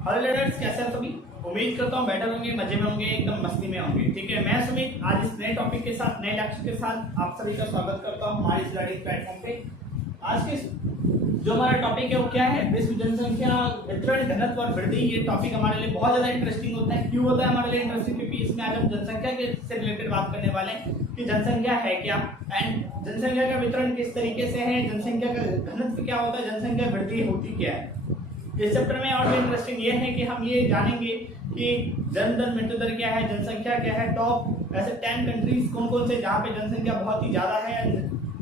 Hello learners, कैसे हैं सभी। उम्मीद करता हूँ बेटर होंगे, मजे में होंगे, एकदम मस्ती में होंगे। ठीक है, मैं सुमित आज इस नए टॉपिक के साथ, नए लेक्चर के साथ आप सभी का स्वागत करता हूँ हमारे इस लर्निंग प्लेटफॉर्म पे। आज के जो हमारा टॉपिक है वो क्या है, विश्व जनसंख्या वितरण, घनत्व और वृद्धि। ये टॉपिक हमारे लिए बहुत ज्यादा इंटरेस्टिंग होता है। क्यों होता है हमारे लिए इंटरेस्टिंग? क्योंकि इसमें आज हम जनसंख्या के से रिलेटेड बात करने वाले हैं कि जनसंख्या है क्या एंड जनसंख्या का वितरण किस तरीके से है, जनसंख्या का घनत्व क्या होता है, जनसंख्या वृद्धि होती क्या है। इस चैप्टर में और भी इंटरेस्टिंग ये है कि हम ये जानेंगे कि जन्म दर, मृत्यु दर क्या है, जनसंख्या क्या है, टॉप ऐसे 10 कंट्रीज कौन कौन से जहाँ पे जनसंख्या बहुत ही ज्यादा है,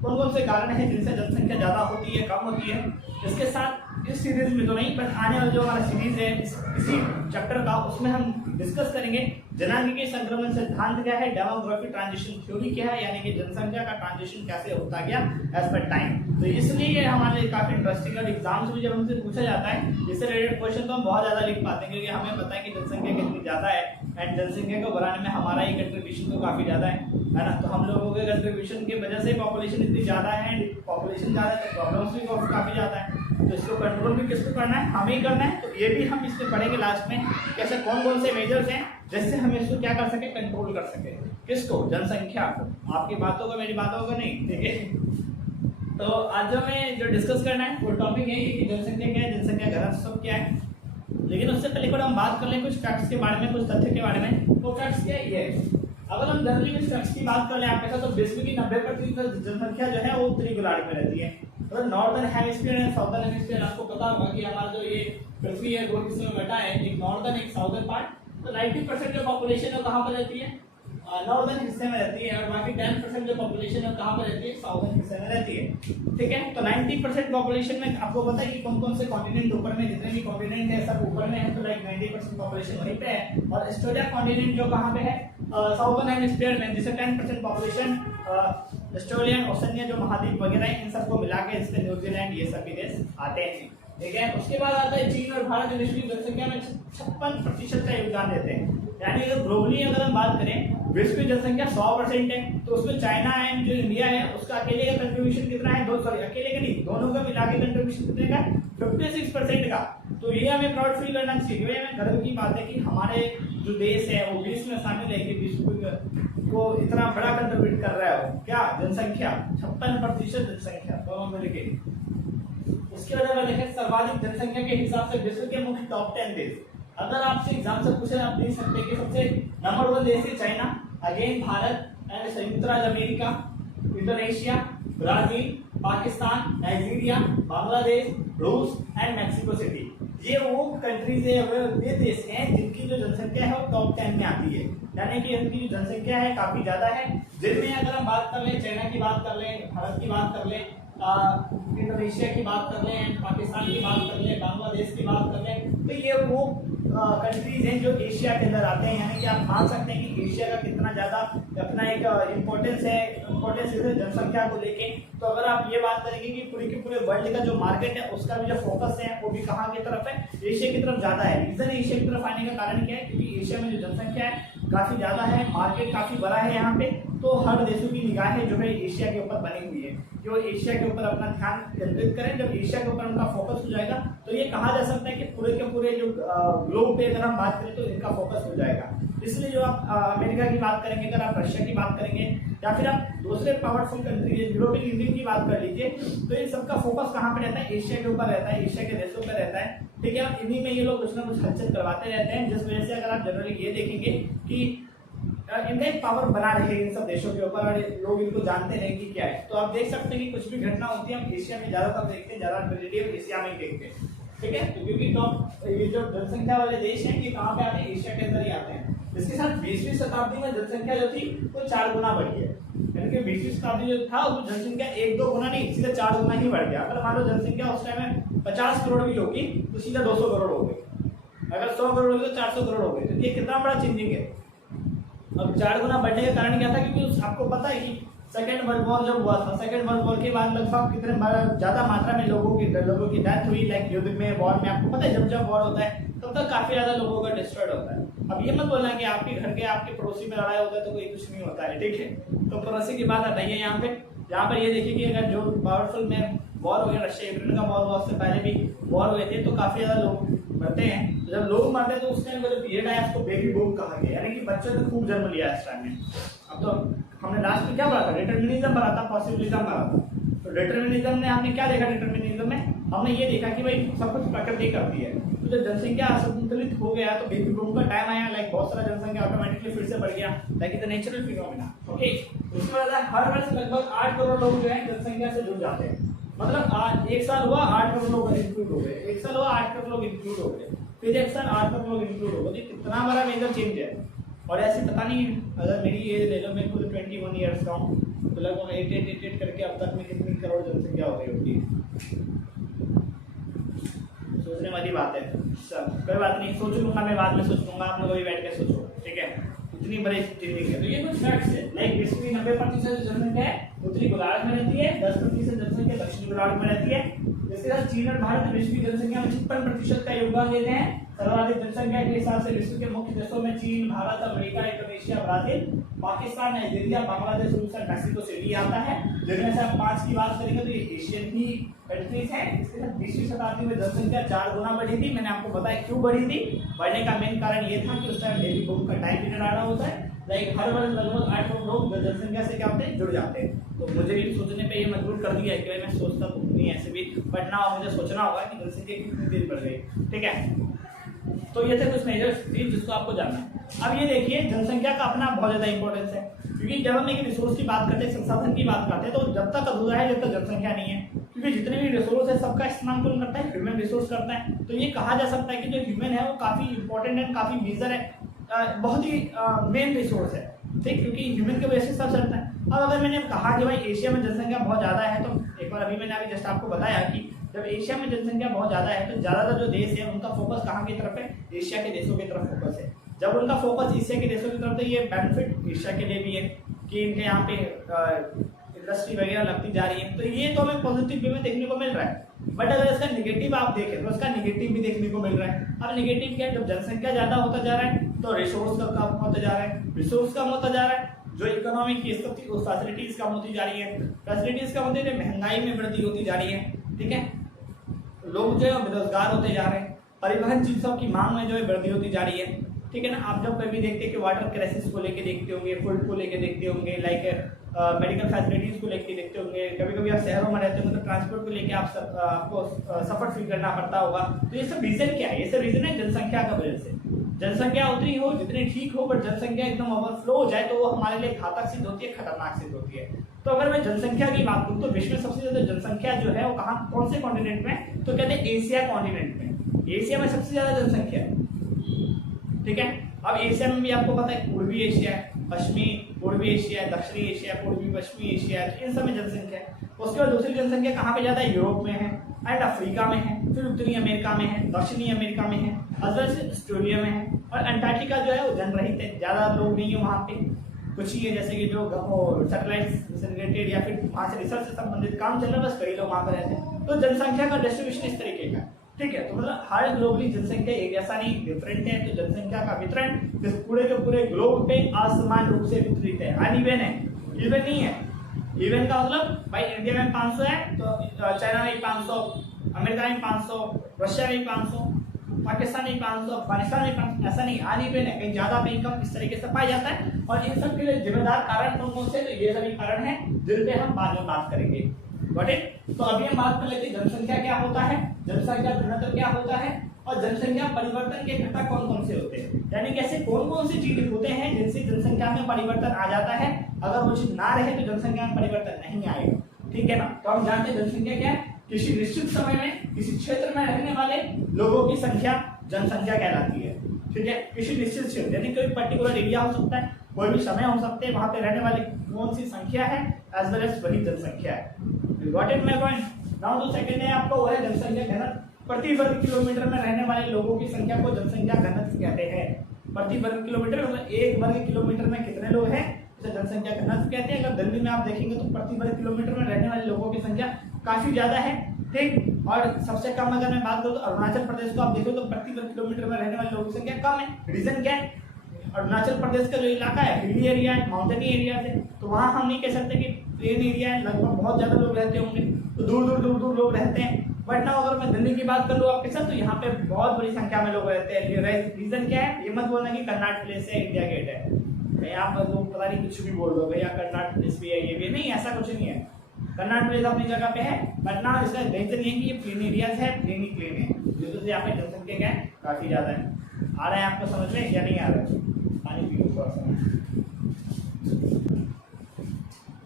कौन कौन से कारण है जिनसे जनसंख्या ज्यादा होती है, कम होती है। इसके साथ इस सीरीज में तो नहीं, पर आने वाला जो हमारा सीरीज है इसी चैप्टर का, उसमें हम डिस्कस करेंगे जनांगीय संक्रमण सिद्धांत क्या है, डेमोग्राफी ट्रांजिशन थ्योरी क्या है, यानी कि जनसंख्या का ट्रांजिशन कैसे होता गया एज पर टाइम। तो इसलिए ये हमारे लिए काफी इंटरेस्टिंग है। एग्जाम्स में जब हमसे पूछा जाता है इससे रिलेटेड क्वेश्चन तो हम बहुत ज्यादा लिख पाते हैं, क्योंकि हमें पता है कि जनसंख्या कितनी ज्यादा है एंड जनसंख्या को बढ़ाने में हमारा ही कंट्रीब्यूशन तो काफी ज्यादा है ना। तो हम लोगों के कंट्रीब्यूशन की वजह से पॉपुलेशन इतनी ज्यादा है, पॉपुलेशन ज्यादा है तो प्रॉब्लम्स भी काफी ज्यादा है। तो इसको कंट्रोल भी किसको करना है, हमें ही करना है। तो ये भी हम इसमें पढ़ेंगे लास्ट में, कैसे कौन कौन से मेजर्स हैं जिससे हम इसको क्या कर सके, कंट्रोल कर सके। किसको? जनसंख्या को। आपकी बातों का मेरी बातों का नहीं, ठीक है। तो आज हमें जो डिस्कस करना है वो टॉपिक है कि जनसंख्या क्या है, जनसंख्या घनत्व क्या है। लेकिन उससे पहले हम बात कर लें कुछ फैक्ट्स के बारे में, कुछ तथ्य के बारे में। वो फैक्ट्स क्या है? ये अगर हम जनरली में फैक्ट्स की बात कर लें आपके साथ, तो विश्व की 90% जनसंख्या जो है वो उत्तरी गोलार्ध में रहती है। तो northern hemisphere and southern hemisphere, आपको पता होगा कि हमारा जो ये पृथ्वी है दो हिस्सों में बटा है, एक नॉर्दर्न एक साउदर्न पार्ट। तो 90% जो पॉपुलेशन है कहाँ पर रहती है? नॉर्दर्न हिस्से में रहती है, और बाकी 10% जो पॉपुलेशन है कहाँ पर रहती है? साउदर्न हिस्से में रहती है। ठीक है, तो 90% पॉपुलेशन में आपको पता है कि कौन कौन से कॉन्टिनेंट ऊपर में, जितने भी कॉन्टिनेंट है सब ऊपर में है। तो लाइक 90% पॉपुलेशन वहीं पे है। और ऑस्ट्रेलिया कॉन्टिनेंट जो कहाँ पे है? साउदर्न हेमिस्फीयर में, जिसे 10% पॉपुलेशन ऑस्ट्रेलिया, ओशनिया जो महाद्वीप वगैरह है, इन सबको मिला के इसमें न्यूजीलैंड ये सभी देश आते हैं। ठीक है, उसके बाद आता है चीन और भारत, जो विश्व की जनसंख्या में 56% का योगदान देते हैं। यानी अगर ग्लोबली अगर हम बात करें, विश्व की जनसंख्या 100% है, तो उसमें चाइना एंड जो इंडिया है उसका अकेले का कंट्रीब्यूशन कितना है? अकेले का नहीं, दोनों का मिला के कंट्रीब्यूशन कितने का? 56% का। तो ये हमें प्राउड फील करना चाहिए। ये हमें गर्व की बात है कि हमारे जो देश है वो विश्व में शामिल है, कि विश्व को इतना बड़ा कंट्रीब्यूट कर रहा है। क्या? जनसंख्या 56% जनसंख्या दोनों मिलके। उसके बाद अगर देखें सर्वाधिक जनसंख्या के हिसाब से विश्व के मुख्य टॉप 10 देश, अगर आपसे एग्जाम से पूछे आप देख सकते हैं कि सबसे नंबर 1 देश है चाइना, अगेन भारत एंड संयुक्त राज्य America, Indonesia, Brazil, Pakistan, Nigeria, Bangladesh, रूस एंड मैक्सिको सिटी। ये वो कंट्रीज है, ये देश हैं जिनकी जो जनसंख्या है वो टॉप 10 में आती है। यानी कि इनकी जो जनसंख्या है काफी ज्यादा है। जिनमें अगर हम बात कर लें, चाइना की बात कर लें, भारत की बात कर लें, इंडोनेशिया की बात कर लें, पाकिस्तान की बात कर लें, बांग्लादेश की बात कर लें, तो ये वो कंट्रीज हैं जो एशिया के अंदर आते हैं। यानी कि आप मान सकते हैं कि एशिया का कितना ज्यादा अपना एक इम्पोर्टेंस है जनसंख्या को लेके। तो अगर आप ये बात करेंगे कि पूरे के पूरे वर्ल्ड का जो मार्केट है उसका भी जो फोकस है वो भी कहाँ की तरफ है? एशिया की तरफ ज्यादा है। रीजन एशिया की तरफ आने का कारण क्या है? क्योंकि एशिया में जो जनसंख्या है काफी ज्यादा है, मार्केट काफी बड़ा है यहाँ पे। तो हर देशों की निगाहें जो है एशिया के ऊपर बनी हुई है कि वो एशिया के ऊपर अपना ध्यान केंद्रित करें। जब एशिया के ऊपर उनका फोकस हो जाएगा तो ये कहा जा सकता है कि पूरे के पूरे जो ग्लोब पे अगर हम बात करें तो इनका फोकस हो जाएगा। इसलिए जो आप अमेरिका की बात करेंगे, अगर आप रशिया की बात करेंगे, या फिर आप दूसरे पावरफुल कंट्री यूरोपियन यूनियन की बात कर लीजिए, तो इन सबका फोकस कहाँ पे रहता है? एशिया के ऊपर रहता है, एशिया के देशों पर रहता है। ठीक है, इन्हीं में ये लोग कुछ ना कुछ हलचल करवाते रहते हैं, जिस वजह से अगर आप जनरली ये देखेंगे कि इनका एक पावर बना रहे इन सब देशों के ऊपर, और लोग इनको जानते रहे कि क्या है। तो आप देख सकते हैं कि कुछ भी घटना होती है हम एशिया में ज्यादातर देखते हैं, ज्यादा नेगेटिव एशिया में देखते हैं। ठीक है, तो क्योंकि टॉप ये जो जनसंख्या वाले देश हैं ये कहाँ पे आते हैं? एशिया के अंदर ही आते हैं। इसके साथ 20वीं शताब्दी में जनसंख्या जो थी वो 4 गुना बढ़ी है। यानी कि 20वीं शताब्दी जो था वो जनसंख्या 1-2 गुना नहीं, सीधा 4 गुना ही बढ़ गया। अगर मान लो जनसंख्या उस टाइम में 50 करोड़ भी होगी तो सीधा 200 करोड़ हो गई। अगर 100 करोड़ होगी तो 400 करोड़ हो गए। तो ये कितना बड़ा चेंजिंग है। अब 4 गुना बढ़ने का कारण क्या था? क्योंकि आपको पता है कि सेकेंड वर्ल्ड वॉर जब हुआ था, सेकेंड वर्ल्ड वॉर के बाद लगभग कितने ज्यादा मात्रा में लोगों की डेथ हुई, लाइक युद्ध में, वॉर में। आपको पता है जब वॉर होता है तब तक काफी ज्यादा लोगों का डिस्ट्रॉयड होता है। अब ये मत बोलना कि आपके घर के आपके पड़ोसी में लड़ाई होता है तो कोई कुछ नहीं होता है। ठीक है, तो पड़ोसी की बात हटाइए। यहाँ पर ये देखिए कि अगर जो पावरफुल में वॉर हो गया, रशिया यूक्रेन का वॉर हुआ, उससे पहले भी वॉर हुए थे, तो काफी ज्यादा लोग मरते हैं, तो जब लोग मरते हैं तो उस टाइम का जो पीरियड आया उसको बेबी बूम कहा गया, यानी कि बच्चों ने खूब जन्म लिया इस टाइम में। अब तो हमने लास्ट में क्या पढ़ा था, डिटरमिनिज्म पढ़ा था, पॉसिबिलिज्म पढ़ा था। तो डिटरमिनिज्म में हमने क्या देखा, डिटरमिनिज्म में हमने ये देखा कि भाई सब कुछ प्रकृति करती है। तो जब जनसंख्या असंतुलित हो गया तो बेबी बूम का टाइम आया, लाइक बहुत सारा जनसंख्या ऑटोमेटिकली फिर से बढ़ गया, like it natural phenomena. Okay, उसके बाद हर वर्ष लगभग 8 करोड़ लोग जो है जनसंख्या से जुड़ जाते हैं। मतलब आज एक साल हुआ 8 करोड़ लोग इंक्लूड हो गए, एक साल हुआ 8 करोड़ लोग इंक्लूड हो गए, फिर एक साल 8 करोड़ लोग इंक्लूड हो गए। कितना बड़ा मेजर चेंज है। और ऐसे पता नहीं, अगर मेरी एज ले लो, मैं खुद 21 ईयर्स का हूँ, तो लगभग 88 करके अब तक में कितनी करोड़ जनसंख्या हो गई होगी, सोचने वाली बात है। सब कोई बात नहीं, सोच लूंगा मैं, बाद में सोच लूंगा, आप लोग भी बैठ के सोचो, ठीक है। इतनी बड़ी चेंजिंग है। तो ये कुछ फैक्ट्स है, लाइक विश्व की 90% जनसंख्या है उत्तरी गोलार्ध में रहती है, 10% जनसंख्या दक्षिणी गोलार्ध में रहती है। इसके साथ चीन और भारत विश्व की जनसंख्या में 56% का योगदान देते हैं। सर्वाधिक जनसंख्या के हिसाब से विश्व के मुख्य देशों में चीन, Bharat, America, Indonesia, Brazil, Pakistan, Nigeria, Bangladesh, रूस और मैक्सिको से भी आता है। जिनमें से आप 5 की बात करेंगे तो ये एशियन की कंट्रीज है। इसके साथ 20वीं शताब्दी में जनसंख्या 4 गुना बढ़ी थी। मैंने आपको बताया क्यों बढ़ी थी। बढ़ने का मेन कारण ये था कि उस टाइम बेबी बूम का टाइम पीरियड आ रहा होता है, लाइक हर वर्ष लगभग 8 करोड़ लोग जनसंख्या से क्या होते हैं, जुड़ जाते हैं। तो मुझे भी सोचने पे ये मजबूर कर दिया है कि मैं सोचता तो नहीं ऐसे भी, बट ना मुझे सोचना होगा कि जनसंख्या कितनी तेज बढ़ रही है, ठीक है। तो ये थे कुछ मेजर चीज जिसको आपको जानना है। अब ये देखिए, जनसंख्या का अपना बहुत ज्यादा इंपॉर्टेंस है, क्योंकि जब हम एक रिसोर्स की बात करते हैं, संसाधन की बात करते हैं, तो जब तक अधूरा है जब तक जनसंख्या नहीं है, क्योंकि जितने भी रिसोर्स है सबका इस्तेमाल कौन करता है, ह्यूमन रिसोर्स करता है। तो ये कहा जा सकता है कि जो ह्यूमन है वो काफी इंपॉर्टेंट है, काफी मेजर है, बहुत ही मेन रिसोर्स है, ठीक, क्योंकि ह्यूमन के वजह से सब चलता है। अब अगर मैंने कहा कि भाई एशिया में जनसंख्या बहुत ज्यादा है, तो एक बार अभी मैंने अभी जस्ट आपको बताया कि जब एशिया में जनसंख्या बहुत ज्यादा है तो ज्यादातर जो देश है उनका फोकस कहाँ की तरफ है, एशिया के देशों की तरफ फोकस है। जब उनका फोकस एशिया के देशों की तरफ है, ये बेनिफिट एशिया के लिए भी है कि इनके यहाँ पे इंडस्ट्री वगैरह लगती जा रही है। तो ये तो हमें पॉजिटिव वे में देखने को मिल रहा है। बट अगर इसका निगेटिव आप देखें तो इसका निगेटिव भी देखने को मिल रहा है। अब निगेटिव क्या है, जब जनसंख्या ज्यादा होता जा रहा है तो रिसोर्स का कम होता जा रहा है, रिसोर्स कम होता जा रहा है, जो इकोनॉमी की स्थिति उस फैसिलिटीज कम होती जा रही है, फैसिलिटीज कम होती है, महंगाई में वृद्धि होती जा रही है, ठीक है। लोग जो है बेरोजगार होते जा रहे हैं, परिवहन चीजों की मांग में जो है वृद्धि होती जा रही है, ठीक है ना। आप जब कभी देखते हैं कि वाटर क्राइसिस को लेके देखते होंगे, फूड को लेके देखते होंगे, लाइक मेडिकल फैसिलिटीज को लेके देखते होंगे, कभी कभी आप शहरों में रहते हो तो ट्रांसपोर्ट को लेके आपको सफर फील करना पड़ता होगा। तो ये सब रीजन क्या है, ये सब रीजन है जनसंख्या का वजह से। जनसंख्या उतनी हो जितनी ठीक हो, बट जनसंख्या एकदम ओवरफ्लो हो जाए तो वो हमारे लिए घातक सिद्ध होती है, खतरनाक सिद्ध होती है। तो अगर मैं जनसंख्या की बात करूं तो विश्व में सबसे ज्यादा जनसंख्या जो है वो कहां, कौन से कॉन्टिनेंट में, तो कहते हैं एशिया कॉन्टिनेंट में। एशिया में सबसे ज्यादा जनसंख्या है, ठीक है। अब एशिया में भी आपको पता है पूर्वी एशिया है, पश्चिमी पूर्वी एशिया है, दक्षिणी एशिया, पूर्वी पश्चिमी एशिया है, इन सब में जनसंख्या है। उसके बाद दूसरी जनसंख्या कहाँ पे ज्यादा है, यूरोप में है, एंड अफ्रीका में है, फिर उत्तरी अमेरिका में है, दक्षिणी अमेरिका में है, ऑस्ट्रेलिया में है, और अंटार्कटिका जो है वो जनरहित है, ज्यादा लोग नहीं है वहाँ पे, कुछ ही है जैसे कि जो सैटेलाइट से रिलेटेड या फिर वहाँ से रिसर्च से संबंधित काम चल रहा है, बस कई लोग वहाँ पे रहते हैं। तो जनसंख्या का डिस्ट्रीब्यूशन इस तरीके का, ठीक है। तो मतलब हर ग्लोबली जनसंख्या एक जैसा नहीं, डिफरेंट है। तो जनसंख्या का वितरण इस पूरे के पूरे ग्लोब पे असमान रूप से वितरित है, अनइवन है, इवन नहीं है। इवन का मतलब भाई इंडिया में 500 है तो चाइना में 500, अमेरिका में 500, रशिया में 500, पाकिस्तान में 500, अफगानिस्तान में 500, ऐसा नहीं, अनइवन है, कहीं ज्यादा कहीं कम, इस तरीके से पाया जाता है। और इन सब के लिए जिम्मेदार कारण कौन कौन से, तो ये सभी कारण है जिन पे हम बाद में बात करेंगे, गॉट इट। तो अभी हम बात कर लेते हैं जनसंख्या क्या होता है, जनसंख्या घनत्व क्या होता है, और जनसंख्या परिवर्तन के घटक कौन कौन से होते हैं, यानी कैसे कौन कौन से चीज होते हैं जिनसे जनसंख्या में परिवर्तन आ जाता है। अगर वो चीज ना रहे तो जनसंख्या में परिवर्तन नहीं आएगा, ठीक है ना। तो हम जानते हैं जनसंख्या क्या है, किसी निश्चित समय में किसी क्षेत्र में रहने वाले लोगों की संख्या जनसंख्या कहलाती है, ठीक है। किसी निश्चित क्षेत्र यानी कोई पर्टिकुलर एरिया हो सकता है, कोई भी समय हो सकते हैं, वहां पे रहने वाले कौन सी संख्या है, एज वेल एज वही जनसंख्या है। Got it my point. Now जो सेकंड है आपका वो है जनसंख्या घनत्व। प्रति वर्ग किलोमीटर में रहने वाले लोगों की संख्या को जनसंख्या घनत्व कहते हैं। प्रति वर्ग किलोमीटर मतलब एक वर्ग किलोमीटर में कितने लोग हैं, इसे जनसंख्या घनत्व कहते हैं। अगर दिल्ली में आप देखेंगे तो प्रति वर्ग किलोमीटर में रहने वाले लोगों की संख्या काफी ज्यादा है, ठीक। और सबसे कम अगर मैं बात करूं तो अरुणाचल प्रदेश को आप देखो तो प्रति वर्ग किलोमीटर में रहने वाले लोगों की संख्या कम है। रीजन क्या है, अरुणाचल प्रदेश का जो इलाका है हिली एरिया है, माउंटेनी एरिया है, तो वहां हम नहीं कह सकते कि प्लेन एरिया है, लगभग बहुत ज्यादा लोग रहते होंगे, तो दूर दूर लोग रहते हैं। बट ना अगर मैं दिल्ली की बात कर लूँ आपके साथ, तो यहाँ पे बहुत बड़ी संख्या में लोग रहते हैं। रीजन क्या है, ये मत बोलना कि कर्नाट प्लेस है, इंडिया गेट है, भाई आप लोग पता नहीं कुछ भी बोल दो भैया कर्नाट प्लेस भी है, ये भी नहीं, ऐसा कुछ नहीं है। कर्नाट प्लेस अपनी जगह पे है, बट ना इसका रीजन ये है कि ये प्लेन एरियाज है, प्लेन ही प्लेन है, जो यहाँ पे जनसंख्या क्या है काफी ज्यादा है। आ रहा है आपको समझ में या नहीं आ रहा है? पानी पी थोड़ा सा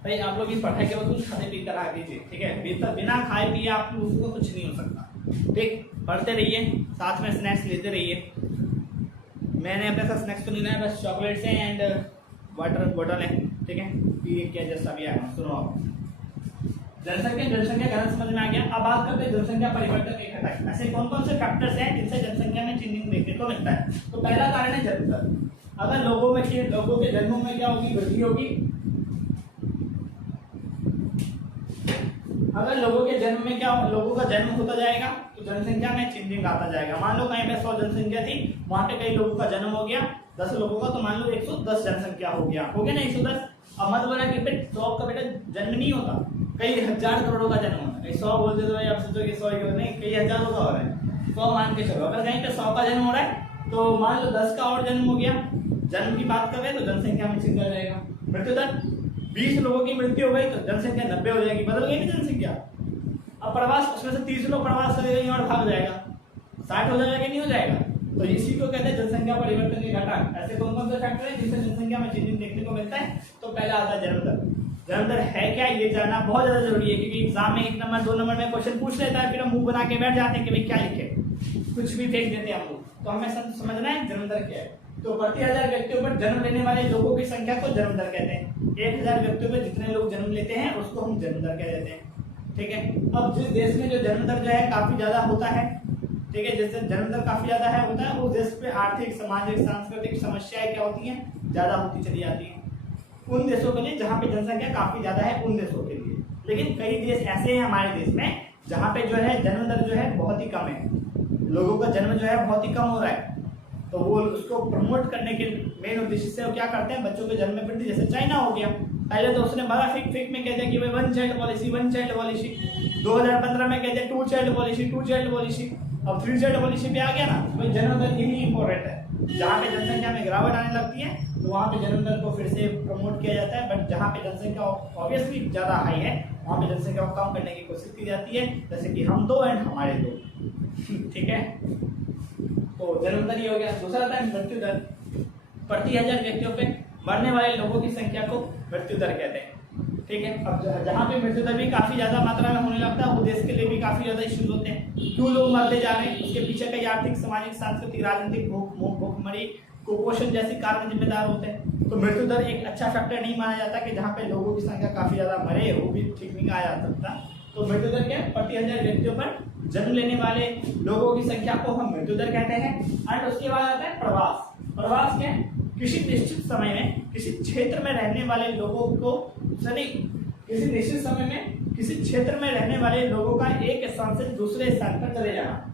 भाई, आप लोग इस पढ़ाई के बाद कुछ खाते पीते रह दीजिए, ठीक है। बिना खाए पिए आप लोगों को कुछ नहीं हो सकता, ठीक। पढ़ते रहिए, साथ में स्नैक्स लेते रहिए। मैंने अपने साथ स्नैक्स तो नहीं लाया, बस चॉकलेट्स हैं एंड वाटर बॉटल है, ठीक है। पी क्या जस्ट अभी आया, सुनो आप। जनसंख्या घनत्व समझ में आ गया। अब बात करते हैं जनसंख्या परिवर्तन के घटक। ऐसे कौन कौन से फैक्टर्स हैं जिनसे जनसंख्या में चेंजिंग देखने को मिलता है? तो पहला कारण है जन्म दर। अगर लोगों के जन्मों में क्या होगी, वृद्धि होगी। अगर लोगों के जन्म में क्या, लोगों का जन्म होता जाएगा तो जनसंख्या में चेंजिंग आता जाएगा। मान लो कहीं पे 100 जनसंख्या थी, वहां पे कई लोगों का जन्म हो गया 10 लोगों का, तो मान लो 110 जनसंख्या हो गया ना 110। अब मत बोला कि 100 का बेटा जन्म नहीं होता, कई हजार करोड़ों का जन्म होता है। 100 बोलते तो भाई आप सोचोगे 100 नहीं, कई हजारों का हो रहा है। 100 मान के चलो, अगर कहीं पे 100 का जन्म हो रहा है तो मान लो 10 का और जन्म हो गया। जन्म की बात कर रहे हैं तो जनसंख्या में चेंज कर जाएगा। मृत्यु दर 20 लोगों की मृत्यु हो गई तो जनसंख्या 90 हो जाएगी, बदल गई ना जनसंख्या। अब प्रवास, उसमें से 30 लोग प्रवास करेंगे और भाग जाएगा, 60 हो जाएगा कि नहीं हो जाएगा? तो इसी को कहते हैं जनसंख्या परिवर्तन के घटक। ऐसे कौन कौन से फैक्टर हैं जिनसे जनसंख्या में चेंजिंग देखने को मिलता है? तो पहला आता है जन्म दर। जन्म दर है क्या, ये जानना बहुत ज्यादा जरूरी है, क्योंकि एग्जाम में 1 नंबर 2 नंबर में क्वेश्चन पूछ लेता है, फिर हम मुंह बना के बैठ जाते हैं कि भाई क्या लिखे, कुछ भी फेंक देते हैं हम लोग। तो हमें समझना है जन्म दर क्या है। तो प्रति 1000 व्यक्तियों पर जन्म लेने वाले लोगों की संख्या को जन्म दर कहते हैं। 1000 व्यक्तियों पर जितने लोग जन्म लेते हैं उसको हम जन्म दर कह देते हैं, ठीक है। अब जिस देश में जो जन्म दर जो है काफी ज्यादा होता है, ठीक है, जिस जन्म दर काफी ज्यादा है होता है, उस देश पे आर्थिक, सामाजिक, सांस्कृतिक समस्याएं क्या होती हैं, ज्यादा होती चली जाती हैं। उन देशों के लिए जहाँ पे जनसंख्या काफी ज्यादा है, उन देशों के लिए। लेकिन कई देश ऐसे हैं हमारे देश में जहाँ पे जो है जन्म दर जो है बहुत ही कम है, लोगों का जन्म जो है बहुत ही कम हो रहा है। तो वो उसको प्रमोट करने के मेन उद्देश्य से वो क्या करते हैं, बच्चों के जन्म में वृद्धि। जैसे चाइना हो गया, पहले तो उसने बड़ा फेक में कह दिया कि भाई 1 चाइल्ड पॉलिसी 1 चाइल्ड पॉलिसी। 2015 में कहते हैं 2 चाइल्ड पॉलिसी 2 चाइल्ड पॉलिसी। अब 3 चाइल्ड पॉलिसी पे आ गया ना, भाई जन्म दर ही इंपॉर्टेंट है। जहाँ पे जनसंख्या में गिरावट आने लगती है तो वहाँ पे जन्म दर को फिर से प्रमोट किया जाता है। बट जहाँ पे जनसंख्या ऑब्वियसली ज्यादा हाई है, वहाँ पे जनसंख्या को कम करने की कोशिश की जाती है, जैसे कि हम 2 एंड हमारे 2, ठीक है। तो जन्म दर ही हो गया। दूसरा आता है मृत्यु दर। प्रति 1000 व्यक्तियों पे मरने वाले लोगों की संख्या को मृत्यु दर कहते हैं, ठीक है। अब जहाँ पे मृत्यु दर भी काफी ज्यादा मात्रा में होने लगता है, वो देश के लिए भी काफी ज्यादा इश्यूज होते हैं। क्यों लोग मरते जा रहे हैं, उसके पीछे कई आर्थिक, सामाजिक, सांस्कृतिक, राजनीतिक, भूखमरी, कुपोषण जैसे कारण जिम्मेदार होते हैं। तो मृत्यु दर एक अच्छा फैक्टर नहीं माना जाता कि जहाँ पे लोगों की संख्या काफी ज्यादा मरे, वो भी ठीक नहीं कहा जा सकता। तो मृत्यु दर क्या है, प्रति 1000 व्यक्तियों पर जन्म लेने वाले लोगों की संख्या को हम मृत्यु दर कहते हैं। एंड उसके बाद आता है प्रवास। प्रवास क्या है, किसी निश्चित समय में किसी क्षेत्र में रहने वाले लोगों को किसी निश्चित समय में किसी क्षेत्र में रहने वाले लोगों का एक स्थान से दूसरे स्थान पर चले जाना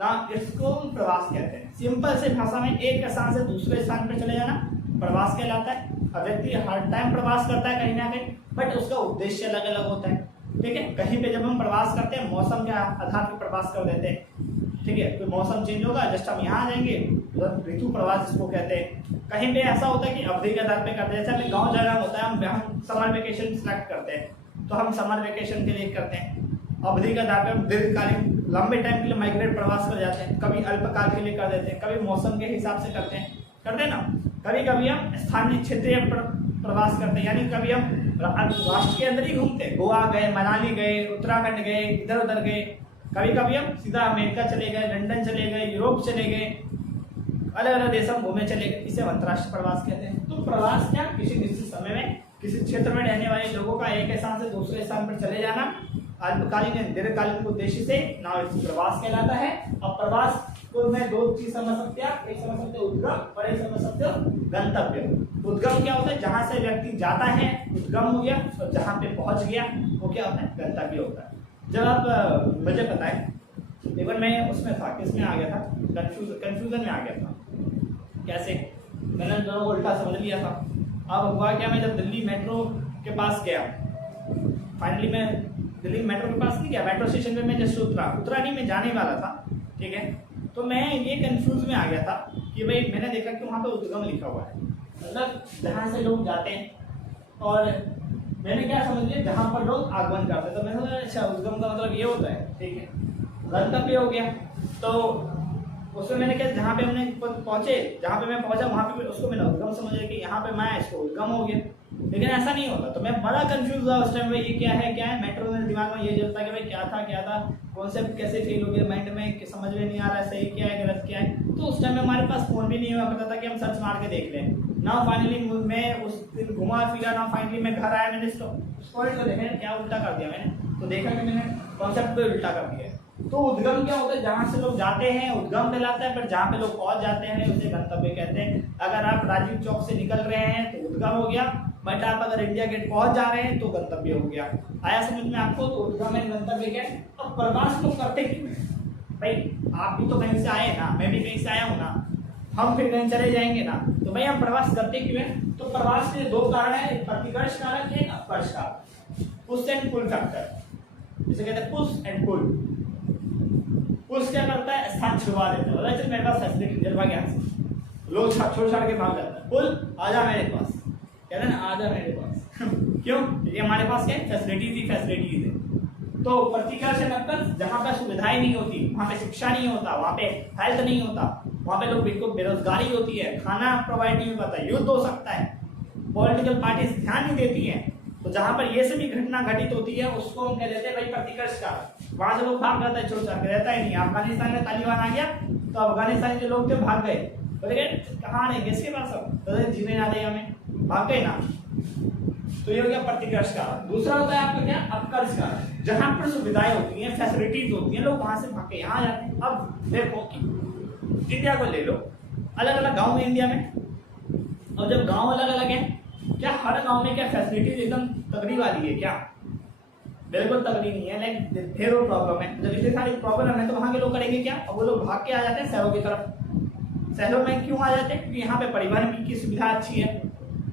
ना, इसको प्रवास कहते हैं। सिंपल से भाषा में एक स्थान से दूसरे स्थान पर चले जाना प्रवास कहलाता है। अब व्यक्ति हर टाइम प्रवास करता है कहीं ना कहीं, बट उसका उद्देश्य अलग अलग होता है, ठीक है। कहीं पे जब हम प्रवास करते हैं मौसम के आधार पर प्रवास कर देते हैं, ठीक है। तो मौसम चेंज होगा, जस्ट हम यहाँ आ जाएंगे, ऋतु प्रवास इसको कहते हैं। कहीं पे ऐसा होता है कि अवधि के आधार पे करते हैं, जैसे हमें गाँव जाना होता है, हम समर वेकेशन सिलेक्ट करते हैं, तो हम समर वेकेशन के लिए करते हैं। अवधि के आधार पर हम दीर्घकालीन लंबे टाइम के लिए माइग्रेट प्रवास कर जाते हैं, कभी अल्पकाल के लिए कर देते हैं, कभी मौसम के हिसाब से करते हैं ना। कभी कभी हम स्थानीय क्षेत्रीय प्रवास करते हैं, यानी कभी हम राष्ट्र के अंदर ही घूमते हैं, गोवा गए, मनाली गए, उत्तराखंड गए, इधर उधर गए। कभी कभी हम सीधा अमेरिका चले गए, लंदन चले गए, यूरोप चले गए, अलग अलग देश हम घूमे चले गए, इसे अंतरराष्ट्रीय प्रवास कहते हैं। तो प्रवास क्या, किसी निश्चित समय में किसी क्षेत्र में रहने वाले लोगों का एक स्थान से दूसरे स्थान पर चले जाना अल्पकालीन या दीर्घकालीन उद्देश्य से नाम प्रवास कहलाता है। अब प्रवास को मैं 2 चीज समझ सकते हैं, एक समझ सकते हो उद्गम और एक समझ सकते हो गंतव्य। उद्गम क्या होता है, जहां से व्यक्ति जाता है उद्गम हो गया, और जहां पे पहुंच गया वो क्या होता है, गंतव्य होता है। जब आप मुझे पता है इवन मैं उसमें था, किसमें आ गया था, कंफ्यूजन में आ गया था, कैसे मैंने दोनों को उल्टा समझ लिया था। अब हुआ क्या, मैं जब दिल्ली मेट्रो के पास गया, फाइनली मैं दिल्ली मेट्रो के पास नहीं गया, मेट्रो स्टेशन पे मैं जस्ट उतरा नहीं, मैं जाने वाला था, ठीक है। तो मैं ये कंफ्यूज में आ गया था कि भाई मैंने देखा कि वहाँ पे उद्गम लिखा हुआ है, मतलब जहाँ से लोग जाते हैं, और मैंने क्या समझ लिया जहाँ पर लोग आगमन करते हैं, तो मैंने सोचा अच्छा उद्गम का मतलब ये होता है, ठीक है। गंतव्य हो गया, तो उसमें मैंने क्या जहाँ पे हमने पहुंचे, जहाँ पे मैं पहुंचा वहाँ पे उसको मैंने उद्गम समझ लिया कि यहाँ पे मैं इसको उद्गम हो गया, लेकिन ऐसा नहीं होता। तो मैं बड़ा कंफ्यूज हुआ उस टाइम में, ये क्या है। मेट्रो में दिमाग में ये चलता कि भाई क्या था, कॉन्सेप्ट कैसे फेल हो गया माइंड में, कि समझ में नहीं आ रहा है सही क्या है गलत क्या है। तो उस टाइम में हमारे पास फोन भी नहीं हुआ करता था कि हम सर्च मार के देख लें ना। फाइनली मैं उस दिन घुमा फिरा ना, फाइनली मैं घर आया, मैंने स्टोरी को देखा क्या उल्टा कर दिया मैंने, तो देखा कि मैंने कॉन्सेप्ट को उल्टा कर दिया। तो उद्गम क्या होता है, जहाँ से लोग जाते हैं उद्गम कहलाता है, पर जहाँ पे लोग पहुंच जाते हैं उसे गंतव्य कहते हैं। अगर आप राजीव चौक से निकल रहे हैं तो उद्गम हो गया, बट आप अगर इंडिया गेट पहुंच जा रहे हैं तो गंतव्य हो गया। आया समझ में आपको? तो उद्गम एंड गंतव्य क्या है। अब प्रवास तो करते क्यों है भाई, आप भी तो कहीं से आए ना, मैं भी कहीं से आया हूँ ना, हम फिर कहीं चले जाएंगे ना, तो भाई हम प्रवास करते क्यों है। तो प्रवास के दो कारण है, एक प्रतिकर्ष कारक है, एक अपकर्ष कारक, पुश एंड पुल फैक्टर, जिसे कहते हैं पुश एंड पुल। पुश क्या करता है, स्थान छुड़वा देता है, बोला चल मेरे पास फैसिलिटी जलवा गया, लोग छोड़ छाड़ के भाग जाता है। पुल आजा मेरे पास, कहते हैं ना आजा मेरे पास क्यों, क्योंकि हमारे पास क्या फैसिलिटीज है। तो प्रतिकर्ष एंड अपकर्ष, जहाँ पे सुविधाएं नहीं होती, वहाँ पे शिक्षा नहीं होता, वहाँ पे हेल्थ नहीं होता, वहाँ पे लोग बिल्कुल बेरोजगारी होती है, खाना प्रोवाइड नहीं हो पाता, युद्ध हो सकता है, पॉलिटिकल पार्टीज ध्यान नहीं देती हैं। तो जहाँ पर ये सभी घटना घटित होती है उसको हम कह देते हैं भाई प्रतिकर्ष का। वहां से लोग भाग जाता है, छोड़ छाड़ के रहता ही नहीं। अफगानिस्तान में तालिबान आ गया तो अफगानिस्तान के लोग थे भाग गए, बोले कहाँ नहीं किसके पास, अब जीने ना दे हमें, भाग गए ना। तो ये हो गया प्रतिकर्ष का। दूसरा होता है आपका क्या, अपकर्ष का, जहां पर सुविधाएं होती हैं, फैसिलिटीज होती हैं, लोग वहां से भाग के यहाँ जाते हैं। अब देखो कि इंडिया को ले लो, अलग अलग गांव है इंडिया में, और जब गांव अलग अलग है, क्या हर गांव में क्या फैसिलिटीज एकदम तगड़ी वाली है क्या, बिल्कुल तगड़ी नहीं है। लाइक ढेरों प्रॉब्लम है, जब इतनी सारी प्रॉब्लम है तो वहां के लोग करेंगे क्या, अब वो लोग भाग के आ जाते हैं शहरों की तरफ। शहरों में क्यों आ जाते हैं, क्योंकि यहाँ पे परिवहन की सुविधा अच्छी है,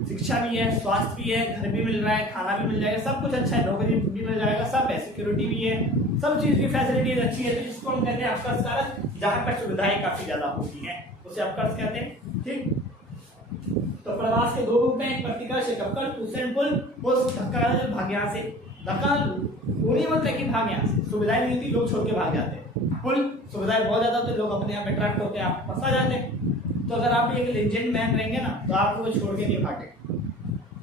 शिक्षा भी है, स्वास्थ्य भी है, घर भी मिल रहा है, खाना भी मिल जाएगा, सब कुछ अच्छा है, नौकरी भी मिल जाएगा, सब है, सिक्योरिटी भी है, सब चीज की फैसिलिटीज अच्छी है। तो जिसको हम कहते हैं अपकर्ष कारक, जहाँ पर सुविधाएं काफी ज्यादा होती है उसे अपकर्ष कहते हैं, ठीक। तो प्रवास के दो रूप हैं, एक प्रतिकर्ष एक अपकर्ष। पुश एंड पुल, धक्का भाग यहाँ से, धक्का पूरी मतलब कि भाग यहाँ से, सुविधाएं नहीं होती, लोग छोड़ के भाग जाते हैं। पुल, सुविधाएं बहुत ज्यादा होती, लोग अपने आप अट्रैक्ट होते हैं, आप फंसा जाते हैं। तो अगर आप एक लेजेंड मैन रहेंगे ना तो आप लोग छोड़ के नहीं भागे,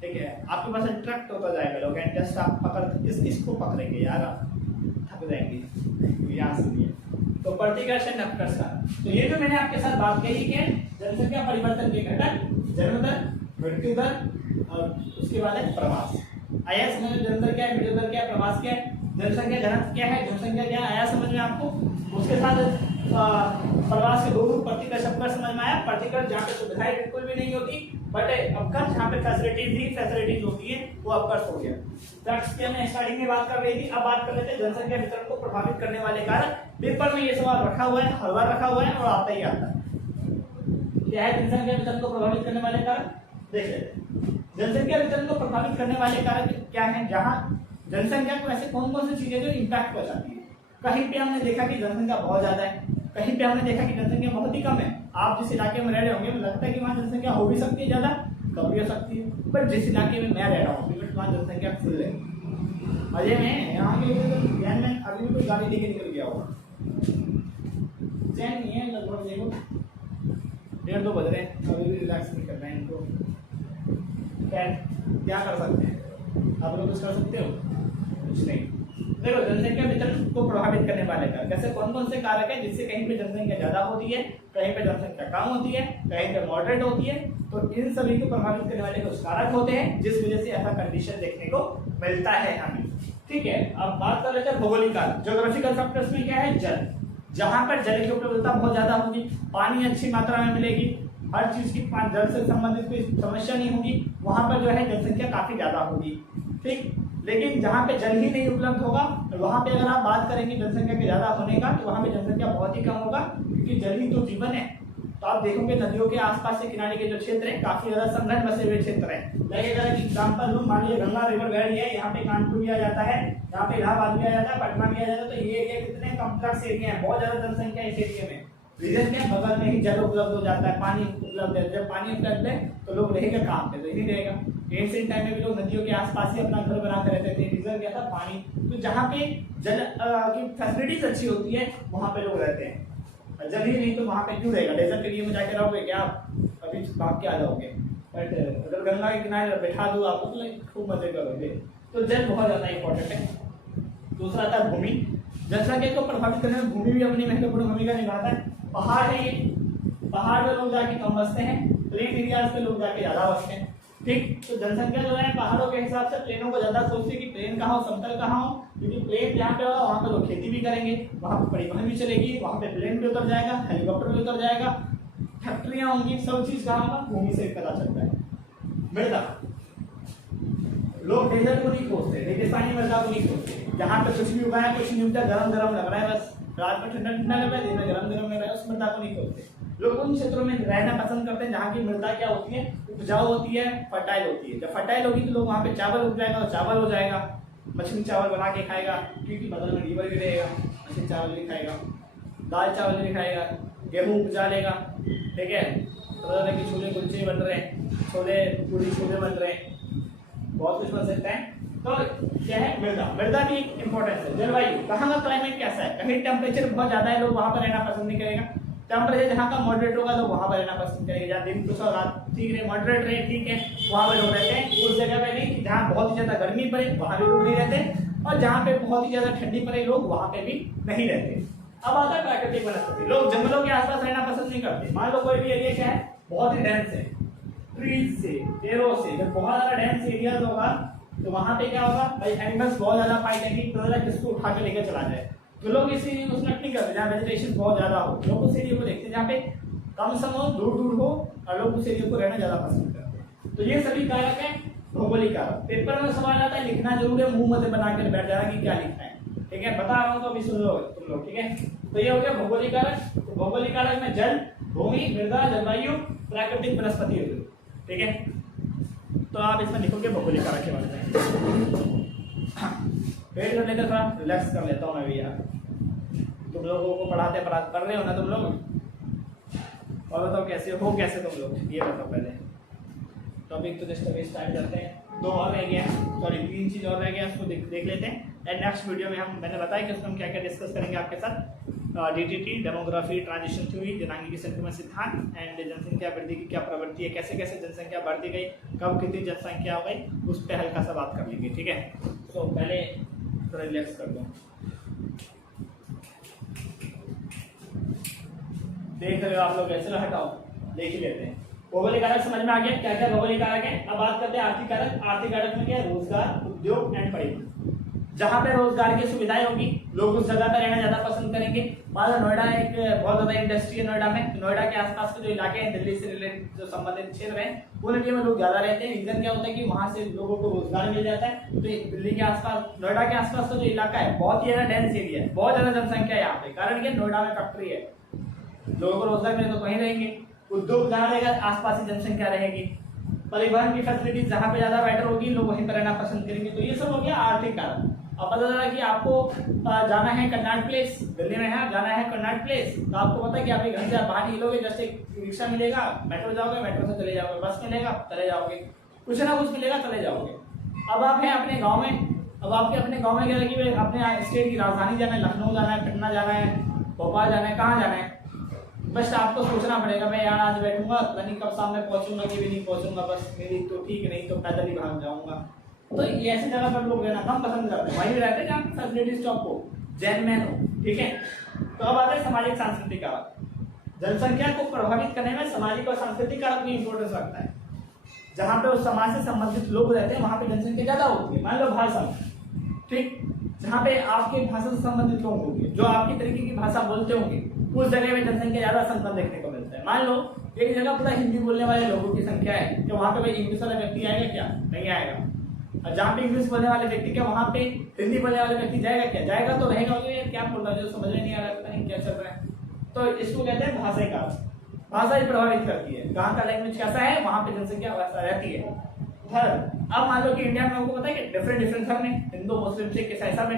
ठीक है, आपके पास अट्रैक्ट होता जाएगा लोग, एंड जस्ट आप पकड़ इसको पकड़ेंगे यार, आप थक जाएंगे यहाँ से। तो प्रतिकर्ष एंड अपकर्ष का, तो ये जो मैंने आपके साथ बात कही है जनसंख्या परिवर्तन के घटक, जन्म दर, मृत्यु दर, और उसके बाद है प्रवास। आया समझ में, जन्म दर क्या है, मृत्यु दर क्या है, प्रवास क्या है, जनसंख्या घनत्व क्या है, जनसंख्या क्या है, आया समझ में आपको। उसके साथ प्रवास के दो रूप, प्रतिकर्ष अपकर्ष समझ में आया। प्रतिकर्ष जहाँ पे सुविधाएं बिल्कुल भी नहीं होती, बट अपकर्ष जहाँ पे फैसिलिटीज होती है, वो अपकर्ष हो गया। फैक्ट्स की हमने स्टार्टिंग में बात कर रही थी, अब बात कर लेते हैं जनसंख्या वितरण को प्रभावित करने वाले कारक। पेपर में ये सवाल रखा हुआ है, हर बार रखा हुआ है और आता ही आता है। क्या है जनसंख्या वितरण को प्रभावित करने वाले कारक, देख लेते हैं। जनसंख्या वितरण को प्रभावित करने वाले कारक क्या है, जहाँ जनसंख्या को ऐसे कौन कौन सी चीजें जो इम्पैक्ट पहुंचाती है। कहीं पे हमने देखा कि जनसंख्या बहुत ज्यादा है, कहीं पे हमने देखा कि जनसंख्या बहुत ही कम है। आप जिस इलाके में रह रहे होंगे, मुझे लगता है कि वहाँ जनसंख्या हो भी सकती है ज्यादा, कम भी हो सकती है, बट जिस इलाके में मैं रह रहा हूँ वहाँ जनसंख्या फुल है। अजय में यहाँ के लोग ध्यान में अभी भी कोई गाड़ी लेके निकल गया होगा, चैन नहीं है, लगभग देखो 1:30 बज रहे हैं, अभी भी रिलैक्स नहीं कर रहे हैं इनको। क्या कर सकते हैं, आप लोग कुछ कर सकते हो, कुछ नहीं। देखो जनसंख्या वितरण को प्रभावित करने वाले कारक, कैसे कौन कौन से कारक है जिससे कहीं पे जनसंख्या ज्यादा होती है, कहीं पे जनसंख्या कम होती है, कहीं पे मॉडरेट होती है। तो इन सभी को प्रभावित करने वाले कुछ कारक होते हैं जिस वजह से ऐसा कंडीशन देखने को मिलता है हमें, ठीक है। अब बात कर लेते हैं भौगोलिक कारक। ज्योग्राफिकल फैक्टर्स में क्या है, जल, जहां पर जल की उपलब्धता बहुत ज्यादा होगी, पानी अच्छी मात्रा में मिलेगी, हर चीज की जल से संबंधित कोई समस्या नहीं होगी, वहां पर जो है जनसंख्या काफी ज्यादा होगी, ठीक। लेकिन जहाँ पे जल ही नहीं उपलब्ध होगा, तो वहां पे अगर आप बात करेंगे जनसंख्या के ज्यादा होने का, तो वहां पे जनसंख्या बहुत ही कम होगा, क्योंकि जल ही तो जीवन है। तो आप देखोगे नदियों के आसपास के किनारे के जो क्षेत्र है काफी ज्यादा संघन बसे हुए क्षेत्र है। लाइक अगर एग्जाम्पल लूं, मान लीजिए गंगा रिवर बह रही है, यहाँ पे कानपुर भी आ जाता है, यहाँ पे इलाहाबाद भी आ जाता है, पटना भी आ जाता है, तो ये एरिया कितने कॉम्प्लेक्स एरिया है, बहुत ज्यादा जनसंख्या इस एरिया में। रीजन क्या, बगल में ही जल उपलब्ध हो जाता है, पानी उपलब्ध है। जब पानी उपलब्ध है तो लोग रहेगा कहाँ पे, तो यही रहेगा। एंशिएंट टाइम में भी लोग नदियों के आसपास ही अपना घर बना कर रहते थे। रीजन क्या था, पानी। तो जहाँ पे जल की फैसिलिटीज अच्छी होती है वहां पे लोग रहते हैं। जल ही नहीं तो वहां पे क्यों रहेगा। डेजर्ट एरिया में जाके रहोगे क्या आप, अभी भाग के आ जाओगे। बट अगर गंगा के किनारे बैठा दो आपको तो खूब मजे करोगे। तो जल बहुत ज्यादा इंपॉर्टेंट है। दूसरा था भूमि। जनसंख्या को प्रभावित करने में भूमि भी अपनी महत्वपूर्ण भूमिका निभाता है। पहाड़ है ये, पहाड़ पे लोग जाके कम बसते हैं, प्लेन एरियाज पे लोग जाके ज्यादा बसते हैं। ठीक, तो जनसंख्या जो है पहाड़ों के हिसाब से प्लेनों को ज्यादा सोचती है कि प्लेन कहाँ हो, समतल कहाँ हो, क्योंकि प्लेन जहाँ पे होगा वहाँ पे लोग खेती भी करेंगे, वहाँ पे परिवहन भी चलेगी, वहाँ पे प्लेन भी उतर जाएगा, हेलीकॉप्टर भी उतर जाएगा, फैक्ट्रियां होंगी, सब चीज कहाँ होगा, भूमि से पता चलता है। मृदा, लोग डेजर्ट को नहीं खोजते, रेगिस्तानी मृदा को नहीं खोजते, जहाँ पे कुछ भी उगाया कुछ नहीं उगता, गरम गरम लग रहा है, बस रात में ठंडा ठंडा लग रहा है, दिन में गरम गरम लग रहा है, उस मृदा को नहीं खोजते। लोग उन क्षेत्रों में रहना पसंद करते हैं जहाँ की मृदा क्या होती है, उपजाऊ होती है, फर्टाइल होती है। जब फर्टाइल होगी तो लोग वहाँ पे चावल उग जाएगा, तो चावल हो जाएगा, मछली चावल बना के खाएगा, क्योंकि बगल में रिवर भी रहेगा, मछली चावल भी खाएगा, दाल चावल भी खाएगा, गेहूँ उपजा लेगा। ठीक है, तरह के छोले कुलचे बन रहे हैं, छोले पूरी छोले बन रहे हैं, बहुत कुछ बन सकता है। तो क्या है, मृदा। मृदा भी एक इंपॉर्टेंस है। जलवायु, कहाँ का क्लाइमेट कैसा है, कहीं टेम्परेचर बहुत ज्यादा है, लोग वहाँ पर रहना पसंद नहीं करेगा। टेम्परेचर जहाँ का मॉडरेट होगा लोग वहाँ पर रहना पसंद करेंगे, जहाँ दिन कुछ और रात ठीक रहे, मॉडरेट रहे, ठीक है, वहाँ पर लोग रहते हैं। उस जगह पे नहीं जहाँ बहुत ही ज्यादा गर्मी पड़े वहाँ भी लोग नहीं रहते, और जहाँ पे बहुत ही ज्यादा ठंडी पड़े लोग वहाँ पे भी नहीं रहते। अब आता है प्राकृतिक वनस्पति। लोग जंगलों के आसपास रहना पसंद नहीं करते। मान लो कोई भी एरिया क्या है, बहुत ही डेंस है, ट्रीज से, पेड़ों से, जब बहुत ज्यादा डेंस एरिया होगा तो वहां पे क्या होगा भाई, एनिमल्स बहुत ज्यादा पाई जाएंगे, तो किसको उठा के लेकर चला जाए। तो लोग इस एरिया को सिलेक्ट नहीं करते जहाँ वेजिटेशन बहुत ज्यादा हो, लोग उस एरिया को देखते हैं जहाँ पे कम समय हो, दूर दूर हो, और लोग उस एरिया को रहना ज्यादा पसंद करते हैं। तो ये सभी कारक है, भौगोलिक कारक। पेपर में सवाल आता है, लिखना जरूर है, मुंह मत बना कर बैठ जाना कि क्या लिखना है। ठीक है, बता रहा हूँ तो अभी सुन लो तुम लोग। ठीक है, तो ये हो गया भौगोलिक कारक। तो भौगोलिक कारक में जल, भूमि, मृदा, जलवायु, प्राकृतिक वनस्पति होगी। ठीक है, तो आप इसमें लिखोगे भौगोलिक कारक के बारे में। वेट कर लेकर थोड़ा रिलैक्स कर लेता हूँ मैं भी यार, तुम लोगों को पढ़ रहे हो ना तुम लोग, और बताओ कैसे हो, कैसे तुम लोग ये बताओ पहले। टॉपिक तो जस्ट अभी स्टार्ट करते हैं, 2 और रह गया, सॉरी 3 चीज और रह गया, उसको देख लेते हैं। एंड नेक्स्ट वीडियो में मैंने बताया कि उसमें हम क्या क्या डिस्कस करेंगे आपके साथ। डीटीटी, डेमोग्राफी, ट्रांजिशन थ्योरी, जनांगीय संक्रमण सिद्धांत, एंड जनसंख्या वृद्धि की क्या प्रवृत्ति है, कैसे कैसे जनसंख्या बढ़ती गई, कब कितनी जनसंख्या हो गई, उस पर हल्का सा बात कर लेंगे। ठीक है, तो पहले थोड़ा रिलैक्स कर दो। देख रहे हो आप लोग, ऐसे हटाओ, देख ही लेते हैं। भौगोलिक कारक समझ में आ गया, क्या क्या भौगोलिक कारक है। अब बात करते हैं आर्थिक कारक। आर्थिक कारक में क्या है, रोजगार, उद्योग एंड परिवहन। जहाँ पे रोजगार की सुविधाएं होगी लोग उस जगह पर रहना ज्यादा पसंद करेंगे। मान लो नोएडा एक बहुत ज्यादा इंडस्ट्री है नोएडा में, नोएडा के आसपास के जो इलाके हैं, दिल्ली से रिलेटेड जो संबंधित क्षेत्र हैं, उन एरिया में लोग ज्यादा रहते हैं। रीजन क्या होता है कि वहां से लोगों को रोजगार मिल जाता है। तो दिल्ली के आसपास, नोएडा के आसपास का जो इलाका है बहुत ही ज्यादा डेंस एरिया है, बहुत ज्यादा जनसंख्या है यहाँ पे। कारण क्या, नोएडा में फैक्ट्री है, लोगों को रोजगार मिले तो वहीं रहेंगे। उद्योग जहाँ रहेगा आसपास ही जनसंख्या रहेगी। परिवहन की फैसिलिटीज जहाँ पे ज्यादा बेटर होगी लोग वहीं पर रहना पसंद करेंगे। तो ये सब हो गया आर्थिक कारक। अब पता चला कि आपको जाना है कर्नाट प्लेस, दिल्ली में है, जाना है कर्नाट प्लेस, तो आपको पता है कि आपके घर से आप बाहर निकलोगे, जस्ट एक रिक्शा मिलेगा, मेट्रो जाओगे, मेट्रो से चले जाओगे, बस मिलेगा चले जाओगे, कुछ ना कुछ मिलेगा चले जाओगे। अब आप हैं अपने गाँव में, अब आपके अपने गाँव में क्या है कि अपने स्टेट की राजधानी जाना है, लखनऊ जाना है, पटना जाना है, भोपाल जाना है, कहाँ जाना है, बस आपको सोचना पड़ेगा भाई यार आज बैठूंगा नहीं कब सामने पहुंचूंगा कि भी नहीं पहुंचूंगा, बस मेरी तो ठीक नहीं तो पैदल ही भाग जाऊंगा। तो ये ऐसी जगह पर लोग रहना कम पसंद करते हैं, वहीं रहते हैं जहाँ फैसिलिटी स्टॉप हो, जैनमैन हो। ठीक है, तो अब आते हैं सामाजिक सांस्कृतिक कारक। जनसंख्या को प्रभावित करने में सामाजिक और सांस्कृतिक कारक भी इंपॉर्टेंस रखता है। जहाँ पे उस समाज से संबंधित लोग रहते हैं वहां पे जनसंख्या ज्यादा होती है। मान लो भाषा, ठीक, जहाँ पे आपके भाषा से संबंधित लोग होंगे, जो आपकी तरीके की भाषा बोलते होंगे, उस जगह में जनसंख्या ज्यादा संख्या देखने को मिलता है। मान लो एक जगह पूरा हिंदी बोलने वाले लोगों की संख्या है, तो वहां पे भाई इंग्लिश वाला व्यक्ति आएगा क्या? नहीं आएगा। और जहाँ पे इंग्लिश बोलने वाले व्यक्ति क्या वहां पे हिंदी बोलने वाले व्यक्ति जाएगा क्या? जाएगा तो रहेगा, यार क्या बोल रहा है, जो समझ में नहीं आ रहा, पता नहीं क्या चल रहा है। तो इसको कहते हैं भाषाई कारक। भाषा ही प्रभावित करती है, कहाँ का लैंग्वेज कैसा है वहां पे जनसंख्या वैसा रहती है। धर्म, अब मान लो कि इंडिया में आपको पता है कि डिफरेंट डिफरेंट धर्म है, हिंदू मुस्लिम सिख ईसाई सब है।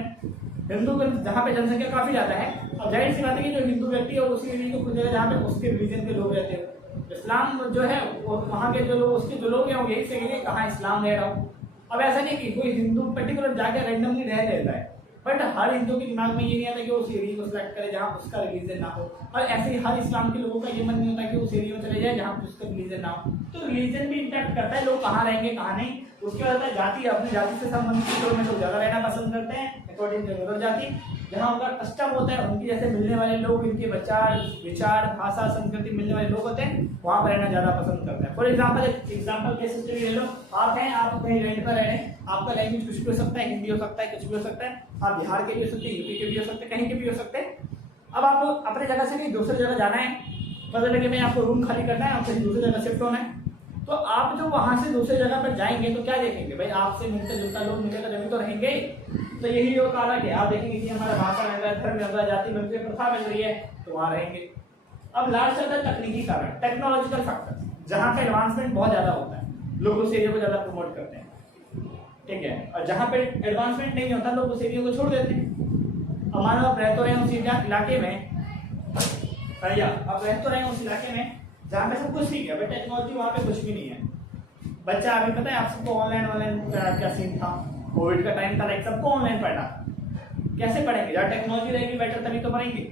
हिंदू जहाँ पे जनसंख्या काफी ज्यादा है, और जाहिर सी बात है कि जो हिंदू व्यक्ति है उसी रिलीजन को खोजेगा जहाँ पे उसके रिलीजन के लोग रहते हैं। इस्लाम जो है वो वहाँ के जो लोग उसके जो लोग हैं वो यही से कहाँ इस्लाम रह रहा हो। अब ऐसा नहीं कि कोई हिंदू पर्टिकुलर जाकर रैंडमली रह लेता है, बट हर हिंदू के दिमाग में ये नहीं आता कि उस एरिया को सिलेक्ट करे जहाँ उसका रिलीजन ना हो, और ऐसे ही हर इस्लाम के लोगों का ये मन नहीं होता कि उस एरिया में चले जाए जहाँ उसका रिलीजन ना हो। तो रिलीजन भी इम्पैक्ट करता है, लोग कहाँ रहेंगे कहाँ नहीं। उसके बाद जाति, अपनी जाति से संबंधित क्षेत्रों में लोग ज्यादा रहना पसंद करते हैं अकॉर्डिंग टू जाति। जहाँ उनका कस्टम होता है, उनकी जैसे मिलने वाले लोग, इनके विचार भाषा संस्कृति मिलने वाले लोग होते हैं, वहाँ पर रहना ज्यादा पसंद करते हैं। फॉर एग्जाम्पल केस स्टडी ले लो, आप हैं, आप कहीं रेंट पर रह रहे हैं, आपका लैंग्वेज कुछ भी हो सकता है, हिंदी हो सकता है, कुछ भी हो सकता है, आप बिहार के भी हो सकते हैं, यूपी के भी हो सकते हैं, कहीं के भी हो सकते हैं। अब आपको अपने जगह से कहीं दूसरी जगह जाना है, पता लगे भाई आपको रूम खाली करना है, आपको कहीं दूसरी जगह शिफ्ट होना है, तो आप जो वहां से दूसरी जगह पर जाएंगे तो क्या देखेंगे भाई, आपसे मिलते जुलता लोग मिलेगा तभी तो रहेंगे। तो यही योग कारक है, आप देखेंगे कि हमारा भाषा मिल रहा है, धर्म मिल रहा है, जाति मिल रही है, प्रथा मिल रही है, तो वहां रहेंगे। अब लास्ट आता है तकनीकी कारण, टेक्नोलॉजिकल फैक्टर, जहाँ पे एडवांसमेंट बहुत ज्यादा होता है, लोग उस एरिया को ज्यादा प्रमोट करते हैं, ठीक है। और जहाँ पे एडवांसमेंट नहीं होता लोग उस एरिया को छोड़ देते हैं। अब मान लो आप रह तो रहे हैं उस इलाके में, भैया आप रह तो रहे हैं उस इलाके में जहाँ पे सब कुछ ठीक है, बट टेक्नोलॉजी वहाँ पे कुछ भी नहीं है। बच्चा अभी पता है आप सबको ऑनलाइन क्या सीन था, कोविड का टाइम था, लाइक सबको ऑनलाइन पढ़ना, कैसे पढ़ेंगे, जहाँ टेक्नोलॉजी रहेगी बेटर तभी तो पढ़ेंगे,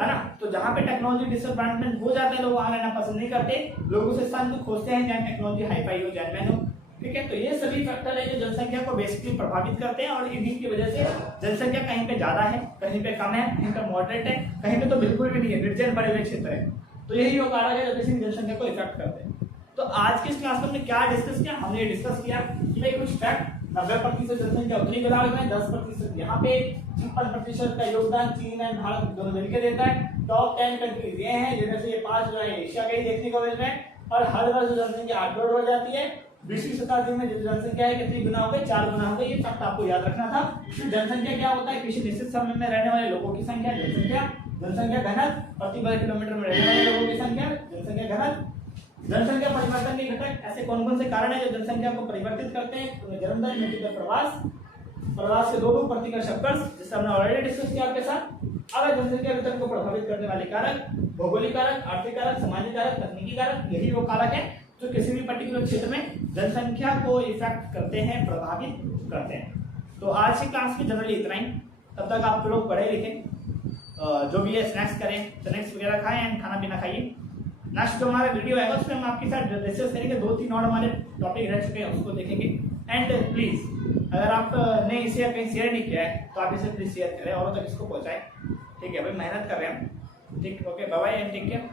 है ना। तो जहाँ पे टेक्नोलॉजी डिसएडवांटेज हो जाता है, लोग वहाँ रहना पसंद नहीं करते, लोग उस स्थान को खोजते हैं जहाँ टेक्नोलॉजी हाईफाई हो, जेन्युइन हो, ठीक है। तो ये सभी फैक्टर है जो जनसंख्या को बेसिकली प्रभावित करते हैं, और इन्हीं की वजह से जनसंख्या कहीं पे ज्यादा है, कहीं पे कम है, कहीं पे मॉडरेट है, कहीं पे तो बिल्कुल भी नहीं है, निर्जन बड़े हुए क्षेत्र है। तो यही वो कारक है जो किसी जनसंख्या को इफेक्ट करते हैं। तो आज की इस क्लास में हमने क्या डिस्कस किया, हमने डिस्कस किया कि भाई कुछ फैक्ट, 90% जनसंख्या उत्तरी गोलार्ध में, 10% यहाँ पे, 50% का योगदान चीन एंड भारत दोनों मिलकर देता है। टॉप 10 कंट्रीज ये हैं, जिनमें से ये 5 जो है एशिया के ही देखने को मिल रहे हैं, और हर वर्ष जनसंख्या 8 करोड़ हो जाती है। 20वीं शताब्दी में जो जनसंख्या है कितनी गुना हो गई, 4 गुना हो गई। ये फैक्ट आपको याद रखना था। जनसंख्या क्या होता है, किसी निश्चित समय में रहने वाले लोगों की संख्या, जनसंख्या घनत्व, प्रति वर्ग किलोमीटर में रहने वाले लोगों की संख्या, जनसंख्या घनत्व। जनसंख्या परिवर्तन के घटक ऐसे कौन कौन से कारण है जो जनसंख्या को परिवर्तित करते हैं, तो जन्म दर, मृत्यु दर, प्रवास के 2 रूप, प्रतिकर्षक कर्ष, जिसे हमने ऑलरेडी डिस्कस किया आपके साथ। अब जनसंख्या वितरण को प्रभावित करने वाले कारक, भौगोलिक कारक, आर्थिक कारक, सामाजिक कारक, तकनीकी कारक, यही वो कारक है जो किसी भी पर्टिकुलर क्षेत्र में जनसंख्या को इफेक्ट करते हैं, प्रभावित करते हैं। तो आज की क्लास में जनरली इतना ही। तब तक आप लोग पढ़े लिखे, जो भी है स्नैक्स करें, स्नैक्स वगैरह खाएं एंड खाना पीना खाइए। नेक्स्ट जो हमारा वीडियो आएगा उसमें हम आपके साथ डिस्कस करेंगे, 2-3 और हमारे टॉपिक रह चुके हैं, उसको देखेंगे। एंड प्लीज अगर आपने इसे कहीं शेयर नहीं किया है तो आप इसे प्लीज शेयर करें, औरों तक इसको पहुंचाएं, ठीक है भाई, मेहनत कर रहे हैं हम, ठीक। Okay, bye bye and take care.